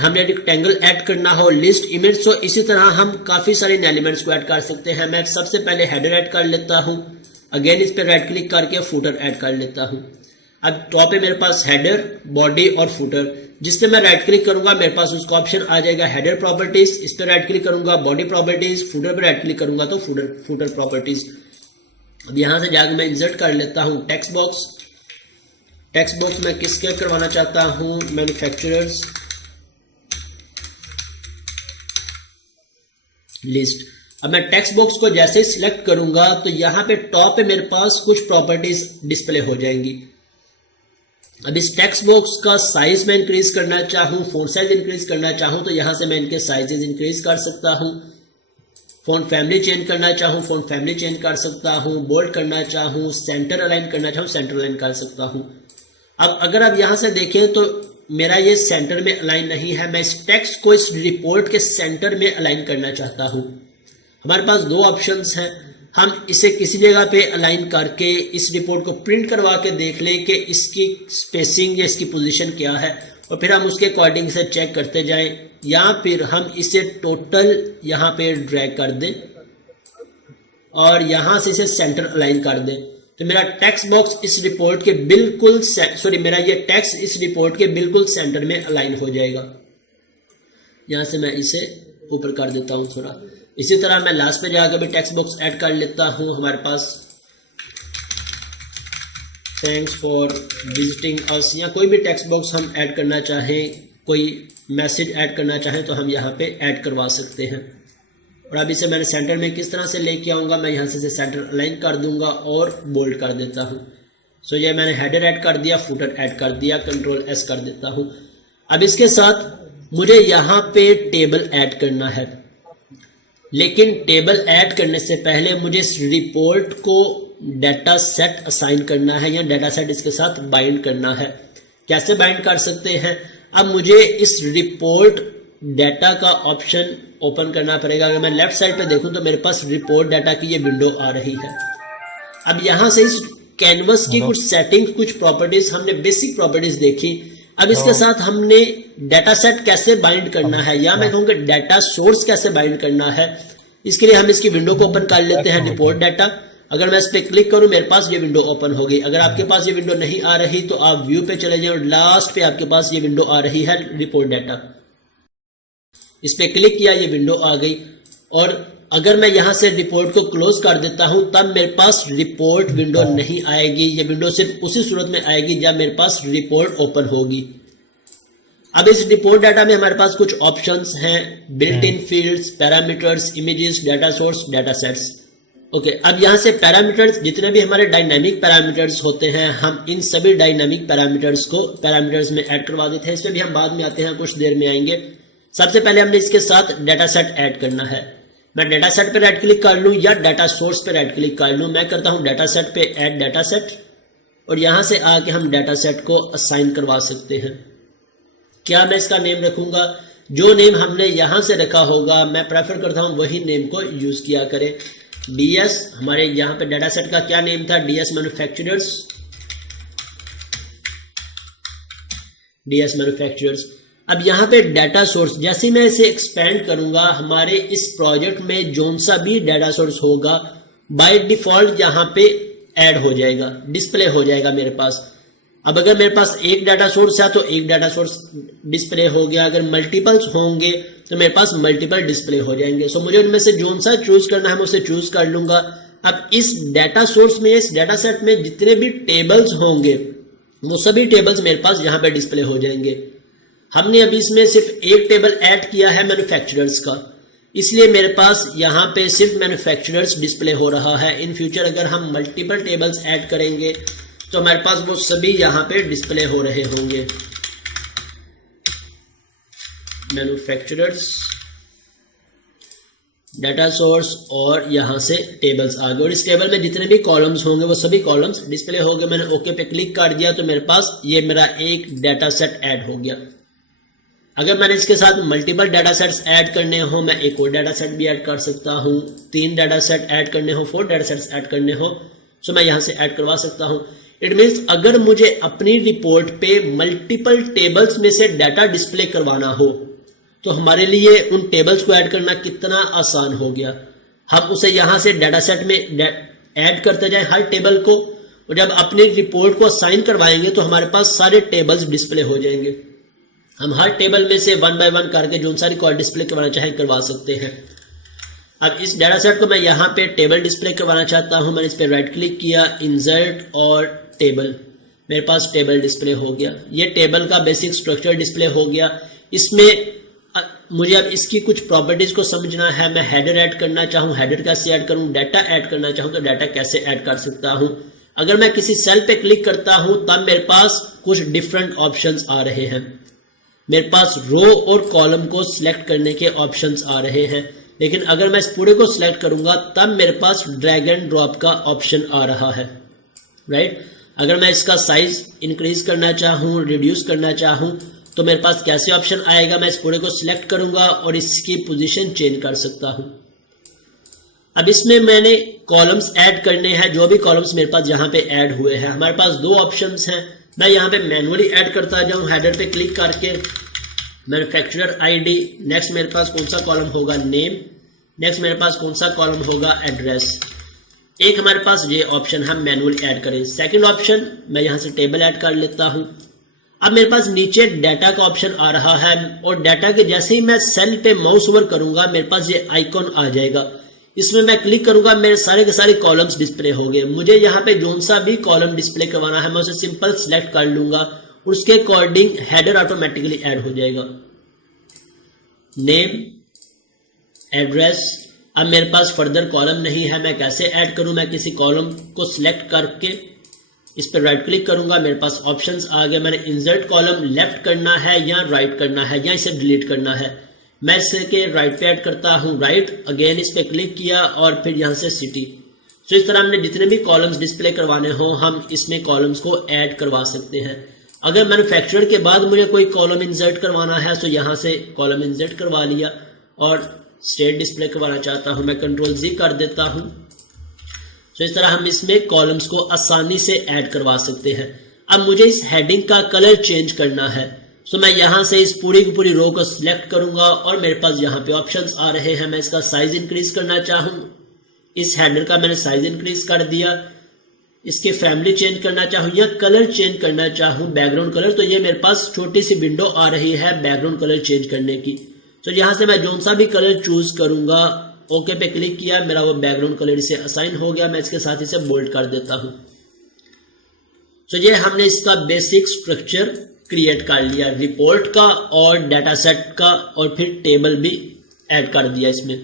हमने rectangle add करना हो, लिस्ट, इमेज, तो इसी तरह हम काफी सारे एलिमेंट्स को ऐड कर सकते हैं। मैं सबसे पहले हेडर ऐड कर लेता हूं, अगेन इस पर राइट क्लिक करके फुटर ऐड कर लेता हूं। अब टॉप पे मेरे पास हेडर, बॉडी और फुटर, जिस पे मैं राइट क्लिक करूंगा मेरे पास उसका ऑप्शन आ जाएगा हेडर प्रॉपर्टीज, इस पर राइट क्लिक करूंगा बॉडी प्रॉपर्टीज, फुटर पर राइट क्लिक करूंगा तो फुटर प्रॉपर्टीज। अब यहां से जाकर मैं इंसर्ट कर लेता हूं टेक्स्ट बॉक्स। टेक्स्ट बॉक्स मैं किसके करवाना चाहता हूं, मैन्युफैक्चरर्स लिस्ट। अब मैं टेक्स्ट बॉक्स को जैसे ही सिलेक्ट करूंगा तो यहां पे टॉप पे मेरे पास कुछ प्रॉपर्टीज डिस्प्ले हो जाएंगी। अब इस टेक्स्ट बॉक्स का साइज मैं इंक्रीज करना चाहूं, फॉन्ट साइज इंक्रीज करना चाहूं तो यहां से मैं इनके साइजेस इंक्रीज कर सकता हूं। फॉन्ट फैमिली चेंज करना चाहूं, फॉन्ट फैमिली चेंज कर सकता हूं। बोल्ड करना चाहूं, सेंटर अलाइन करना चाहूं, सेंटर अलाइन कर सकता हूं। अब अगर आप यहां से देखें तो मेरा ये सेंटर में अलाइन नहीं है। मैं इस टेक्स्ट को इस रिपोर्ट के सेंटर में अलाइन करना चाहता हूं। हमारे पास दो ऑप्शंस हैं, हम इसे किसी जगह पे अलाइन करके इस रिपोर्ट को प्रिंट करवा के देख लें कि इसकी स्पेसिंग या इसकी पोजीशन क्या है और फिर हम उसके अकॉर्डिंग से चेक करते जाएं, या फिर हम इसे टोटल यहां पे ड्रैग कर दें और यहां से इसे सेंटर अलाइन कर दें। तो मेरा टेक्स्ट बॉक्स इस रिपोर्ट के बिल्कुल मेरा ये टेक्स्ट इस रिपोर्ट के बिल्कुल सेंटर में अलाइन हो जाएगा। यहां से मैं इसे ऊपर कर देता हूं थोड़ा। इसी तरह मैं लास्ट पे जाकर भी टेक्स्ट बॉक्स ऐड कर लेता हूं। हमारे पास थैंक्स फॉर विजिटिंग अस, या कोई भी टेक्स्ट बॉक्स हम ऐड करना चाहें, कोई मैसेज ऐड करना चाहें तो हम यहाँ पे ऐड करवा सकते हैं। और अब इसे मैंने सेंटर में किस तरह से लेके आऊँगा, मैं यहाँ से सेंटर अलाइन कर दूंगा और बोल्ड कर देता हूँ। सो ये मैंने हेडर ऐड कर दिया, फुटर ऐड कर दिया, कंट्रोल एस कर देता हूँ। अब इसके साथ मुझे यहाँ पे टेबल ऐड करना है, लेकिन टेबल ऐड करने से पहले मुझे इस रिपोर्ट को डाटा सेट असाइन करना है या डाटा सेट इसके साथ बाइंड करना है। कैसे बाइंड कर सकते हैं, अब मुझे इस रिपोर्ट डाटा का ऑप्शन ओपन करना पड़ेगा। अगर मैं लेफ्ट साइड पे देखूं तो मेरे पास रिपोर्ट डाटा की ये विंडो आ रही है। अब यहां से इस कैनवस की कुछ सेटिंग्स, कुछ प्रॉपर्टीज, हमने बेसिक प्रॉपर्टीज देखी। अब इसके साथ हमने डाटा सेट कैसे बाइंड करना है, या मैं कहूँगा डाटा सोर्स कैसे बाइंड करना है, इसके लिए हम इसकी विंडो को ओपन कर लेते हैं, रिपोर्ट डाटा। अगर मैं इस पर क्लिक करूं मेरे पास ये विंडो ओपन हो गई। अगर आपके पास ये विंडो नहीं आ रही तो आप व्यू पे चले जाएं और लास्ट पे आपके पास ये विंडो आ रही है, रिपोर्ट डाटा। इस पे क्लिक किया, ये विंडो आ गई। और अगर मैं यहां से रिपोर्ट को क्लोज कर देता हूं तब मेरे पास रिपोर्ट विंडो नहीं आएगी। ये विंडो सिर्फ उसी सूरत में आएगी जब मेरे पास रिपोर्ट ओपन होगी। अब इस रिपोर्ट डाटा में हमारे पास कुछ ऑप्शंस हैं, built in fields, parameters, images, data source, data sets. Okay, अब यहां से पैरामीटर्स, जितने भी हमारे डायनामिक पैरामीटर्स होते हैं, हम इन सभी डायनामिक पैरामीटर्स को पैरामीटर्स में ऐड करवा देते हैं। इसमें भी हम बाद में आते हैं, कुछ देर में आएंगे। सबसे पहले हमने इसके साथ डाटा सेट ऐड करना है। मैं डाटा सेट पे राइट क्लिक कर लूं या डाटा सोर्स पे राइट क्लिक कर लूं। मैं करता हूं डाटा सेट पे ऐड डाटा सेट, और यहां से आके हम डाटा सेट को असाइन करवा सकते हैं। क्या मैं इसका नेम रखूंगा, जो नेम हमने यहां से रखा होगा मैं प्रेफर करता हूं वही नेम को यूज किया करें। डीएस, हमारे यहां पे डाटा सेट का क्या नेम था, डीएस मैन्युफैक्चरर्स, डीएस मैन्युफैक्चरर्स। अब यहाँ पे डाटा सोर्स, जैसे मैं इसे एक्सपेंड करूंगा हमारे इस प्रोजेक्ट में जोन सा भी डाटा सोर्स होगा बाय डिफॉल्ट यहाँ पे ऐड हो जाएगा, डिस्प्ले हो जाएगा मेरे पास। अब अगर मेरे पास एक डाटा सोर्स है तो एक डाटा सोर्स डिस्प्ले हो गया, अगर मल्टीपल्स होंगे तो मेरे पास मल्टीपल डिस्प्ले हो जाएंगे। सो मुझे उनमें से जोन सा चूज करना है मैं उसे चूज कर लूंगा। अब इस डाटा सोर्स में, इस डाटा सेट में जितने भी टेबल्स होंगे वो सभी टेबल्स मेरे पास यहाँ पे डिस्प्ले हो जाएंगे। हमने अभी इसमें सिर्फ एक टेबल ऐड किया है मैन्युफैक्चरर्स का, इसलिए मेरे पास यहाँ पे सिर्फ मैन्युफैक्चरर्स डिस्प्ले हो रहा है। इन फ्यूचर अगर हम मल्टीपल टेबल्स ऐड करेंगे तो हमारे पास वो सभी यहाँ पे डिस्प्ले हो रहे होंगे। मैन्युफैक्चरर्स, डाटा सोर्स और यहाँ से टेबल्स आ गए, और इस टेबल में जितने भी कॉलम्स होंगे वो सभी कॉलम्स डिस्प्ले हो गए। मैंने ओके पे क्लिक कर दिया तो मेरे पास ये मेरा एक डाटा सेट ऐड हो गया। अगर मैंने इसके साथ मल्टीपल डाटा सेट्स ऐड करने हो, मैं एक और डाटा सेट भी ऐड कर सकता हूँ। 3 डाटा सेट ऐड करने हो, 4 डाटा सेट्स ऐड करने हो, सो मैं यहाँ से ऐड करवा सकता हूँ। इट मीन्स अगर मुझे अपनी रिपोर्ट पे मल्टीपल टेबल्स में से डाटा डिस्प्ले करवाना हो तो हमारे लिए उन टेबल्स को ऐड करना कितना आसान हो गया। हम उसे यहां से डाटा सेट में ऐड करते जाए हर टेबल को, और जब अपनी रिपोर्ट को असाइन करवाएंगे तो हमारे पास सारे टेबल्स डिस्प्ले हो जाएंगे। हम हर टेबल में से 1 बाय 1 करके जो सारी रिकॉर्ड डिस्प्ले करवाना चाहे करवा सकते हैं। अब इस डाटा सेट को मैं यहाँ पे टेबल डिस्प्ले करवाना चाहता हूँ। मैंने इस पर राइट क्लिक किया, इंसर्ट और टेबल, मेरे पास टेबल डिस्प्ले हो गया। ये टेबल का बेसिक स्ट्रक्चर डिस्प्ले हो गया। इसमें मुझे अब इसकी कुछ प्रॉपर्टीज को समझना है। मैं हेडर ऐड करना चाहूँ, हेडर कैसे ऐड करूँ, डाटा ऐड करना चाहूँ तो डाटा कैसे ऐड कर सकता हूँ। अगर मैं किसी सेल पे क्लिक करता हूँ तब मेरे पास कुछ डिफरेंट ऑप्शंस आ रहे हैं। मेरे पास रो और कॉलम को सिलेक्ट करने के ऑप्शंस आ रहे हैं, लेकिन अगर मैं इस पूरे को सिलेक्ट करूंगा तब मेरे पास ड्रैग एंड ड्रॉप का ऑप्शन आ रहा है, राइट। अगर मैं इसका साइज इंक्रीज करना चाहूँ, रिड्यूस करना चाहूँ तो मेरे पास कैसे ऑप्शन आएगा। मैं इस पूरे को सिलेक्ट करूंगा और इसकी पोजीशन चेंज कर सकता हूं। अब इसमें मैंने कॉलम्स ऐड करने हैं, जो भी कॉलम्स मेरे पास यहाँ पे ऐड हुए हैं। हमारे पास 2 ऑप्शंस हैं। मैं यहाँ पे मैनुअली ऐड करता जाऊँ, हेडर पे क्लिक करके मैन्युफैक्चरर आईडी, नेक्स्ट मेरे पास कौन सा कॉलम होगा, नेम, नेक्स्ट मेरे पास कौन सा कॉलम होगा, एड्रेस। एक हमारे पास ये ऑप्शन हम मैनुअली ऐड करें। सेकंड ऑप्शन मैं यहाँ से टेबल ऐड कर लेता हूँ। अब मेरे पास नीचे डाटा का ऑप्शन आ रहा है और डाटा के जैसे ही मैं सेल पे माउस ओवर करूंगा मेरे पास ये आइकॉन आ जाएगा। इसमें मैं क्लिक करूंगा, मेरे सारे के सारे कॉलम्स डिस्प्ले हो गए। मुझे यहाँ पे जोन सा भी कॉलम डिस्प्ले करवाना है मैं उसे सिंपल सिलेक्ट कर लूंगा और उसके अकॉर्डिंग हेडर ऑटोमेटिकली ऐड हो जाएगा। Name, address. अब मेरे पास फर्दर कॉलम नहीं है, मैं कैसे ऐड करूं। मैं किसी कॉलम को सिलेक्ट करके इस पर राइट क्लिक करूंगा, मेरे पास ऑप्शंस आ गए। मैंने इंसर्ट कॉलम लेफ्ट करना है या राइट करना है या इसे डिलीट करना है। मैं इसके राइट पे ऐड करता हूं, राइट, अगेन इस पे क्लिक किया और फिर यहां से सिटी। तो इस तरह हमने जितने भी कॉलम्स डिस्प्ले करवाने हो हम इसमें कॉलम्स को ऐड करवा सकते हैं। अगर मैन्युफैक्चरर के बाद मुझे कोई कॉलम इंसर्ट करवाना है तो यहाँ से कॉलम इंसर्ट करवा लिया, और स्टेट डिस्प्ले करवाना चाहता हूँ मैं Ctrl+Z कर देता हूँ। तो इस तरह हम इसमें कॉलम्स को आसानी से ऐड करवा सकते हैं। अब मुझे इस हेडिंग का कलर चेंज करना है, तो मैं यहां से इस पूरी की पूरी रो को सिलेक्ट करूंगा और मेरे पास यहाँ पे ऑप्शंस आ रहे हैं। मैं इसका साइज इंक्रीज करना चाहूँ, इस हेडर का मैंने साइज इंक्रीज कर दिया। इसके फैमिली चेंज करना चाहूँ या कलर चेंज करना चाहूँ, बैकग्राउंड कलर, तो ये मेरे पास छोटी सी विंडो आ रही है बैकग्राउंड कलर चेंज करने की। तो यहाँ से मैं जोन सा भी कलर चूज करूंगा, ओके पे क्लिक किया, मेरा वो बैकग्राउंड कलर इसे असाइन हो गया। मैं इसके साथ इसे बोल्ड कर देता हूं। तो ये हमने इसका बेसिक स्ट्रक्चर क्रिएट कर लिया, रिपोर्ट का और डाटा सेट का, और फिर टेबल भी ऐड कर दिया इसमें।